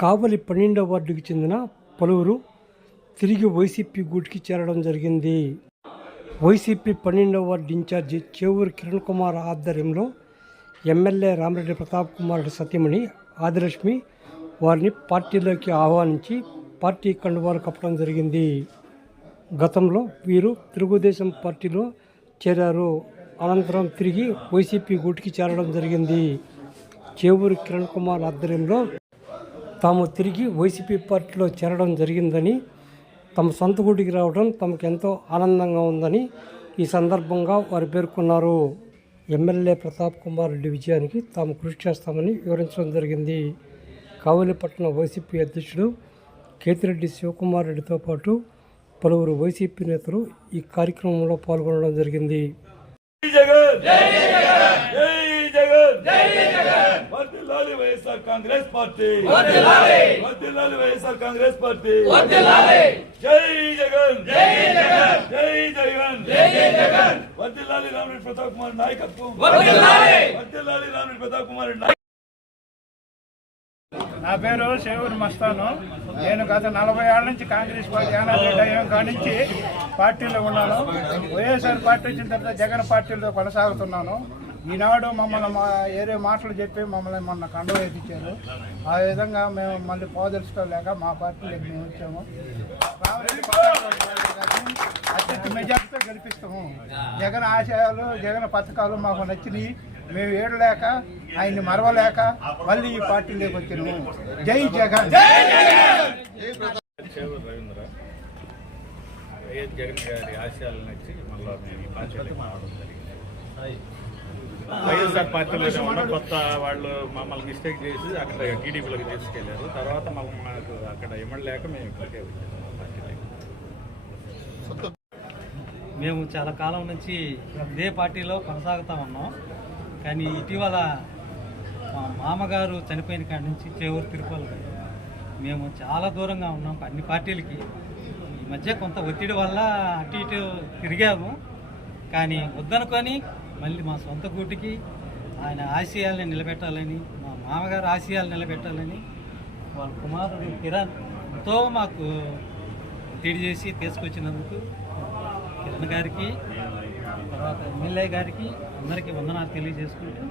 కావలి పన్నెండవ వార్డుకి చెందిన పలువురు తిరిగి వైసీపీ గూటికి చేరడం జరిగింది. వైసీపీ పన్నెండవ ward in charge Chevuru Kiran Kumar ఆధ్వర్యంలో ఎమ్మెల్యే రామరెడ్డి ప్రతాప్ కుమార్ సత్యమణి సతీమణి ఆదిలక్ష్మి వారిని పార్టీలోకి ఆహ్వానించి పార్టీ కండువాలు కప్పడం జరిగింది. గతంలో వీరు తెలుగుదేశం పార్టీలో చేరారు. అనంతరం తిరిగి వైసీపీ గూటికి చేరడం జరిగింది. చేవూరు కిరణ్ కుమార్ ఆధ్వర్యంలో తాము తిరిగి వైసీపీ పార్టీలో చేరడం జరిగిందని తమ సొంత గుడికి రావడం తమకు ఎంతో ఆనందంగా ఉందని ఈ సందర్భంగా వారు పేర్కొన్నారు. ఎమ్మెల్యే ప్రతాప్ కుమార్ రెడ్డి విజయానికి తాము కృషి చేస్తామని వివరించడం జరిగింది. కావలిపట్నం వైసీపీ అధ్యక్షుడు కేతిరెడ్డి శివకుమార్ రెడ్డితో పాటు పలువురు వైసీపీ నేతలు ఈ కార్యక్రమంలో పాల్గొనడం జరిగింది. జగన్! జై జగన్! జై జగన్! YSR Congress party. వర్ధిల్లాలి వైఎస్ఆర్ కాంగ్రెస్ పార్టీ. జై జగన్. జై జగన్. జై జగన్. జై జగన్. వర్ధిల్లాలి రామరెడ్డి ప్రతాప్ కుమార్ నాయకత్వం. వర్ధిల్లాలి వర్ధిల్లాలి రామరెడ్డి ప్రతాప్ కుమార్ నాయకత్వం. నా పేరు శేవూరు మస్తాను. నేను గత నలభై ఏళ్ళ నుంచి కాంగ్రెస్ పార్టీ యానారెడ్డి అయ్యాం కాడి నుంచి పార్టీలో ఉన్నాను. వైఎస్ఆర్ పార్టీ వచ్చిన తర్వాత జగన్ పార్టీలో కొనసాగుతున్నాను. ఈనాడు మమ్మల్ని మా ఏరే మాటలు చెప్పి మమ్మల్ని మొన్న కండవ ఎత్తిచ్చారు. ఆ విధంగా మేము మళ్ళీ పోదలుచుకోలేక మా పార్టీలోకి మేము వచ్చాము. అత్యంత మెజార్టీతో గెలిపిస్తాము. జగన్ ఆశయాలు జగన్ పథకాలు మాకు నచ్చినాయి. మేము ఏడలేక ఆయన్ని మరవలేక మళ్ళీ ఈ పార్టీలోకి వచ్చినాము జై జగన్! వైఎస్ జగన్! గారి ఆశయాలు నచ్చి మళ్ళీ మేము ఈ పార్టీలోకి జరిగింది. వైఎస్ఆర్ పార్టీలోనే ఉన్న కొత్త వాళ్ళు మమ్మల్ని మిస్టేక్ చేసి అక్కడ టీడీపీలోకి తీసుకెళ్ళారు. తర్వాత మాకు మాకు అక్కడ ఇమ్మడలేక మేము ఇక్కడికే వచ్చాము మేము చాలా కాలం నుంచి ఇదే పార్టీలో కొనసాగుతా ఉన్నాం. కానీ ఇటీవల మా మామగారు చనిపోయిన కాడి నుంచి చేవూరు తిరుపతి మేము చాలా దూరంగా ఉన్నాం. అన్ని పార్టీలకి. ఈ మధ్య కొంత ఒత్తిడి వల్ల అటు ఇటు తిరిగాము. కానీ వద్దనుకొని మళ్ళీ మా సొంత గూటికి ఆయన ఆశయాల్ని నిలబెట్టాలని మా మామగారు ఆశయాలు నిలబెట్టాలని వాళ్ళ కుమారుడు కిరణ్ ఎంతో మాకు ఒత్తిడి చేసి తీసుకొచ్చినందుకు కిరణ్ గారికి తర్వాత ఎమ్మెల్యే గారికి అందరికీ వందనాలు తెలియజేసుకుంటూ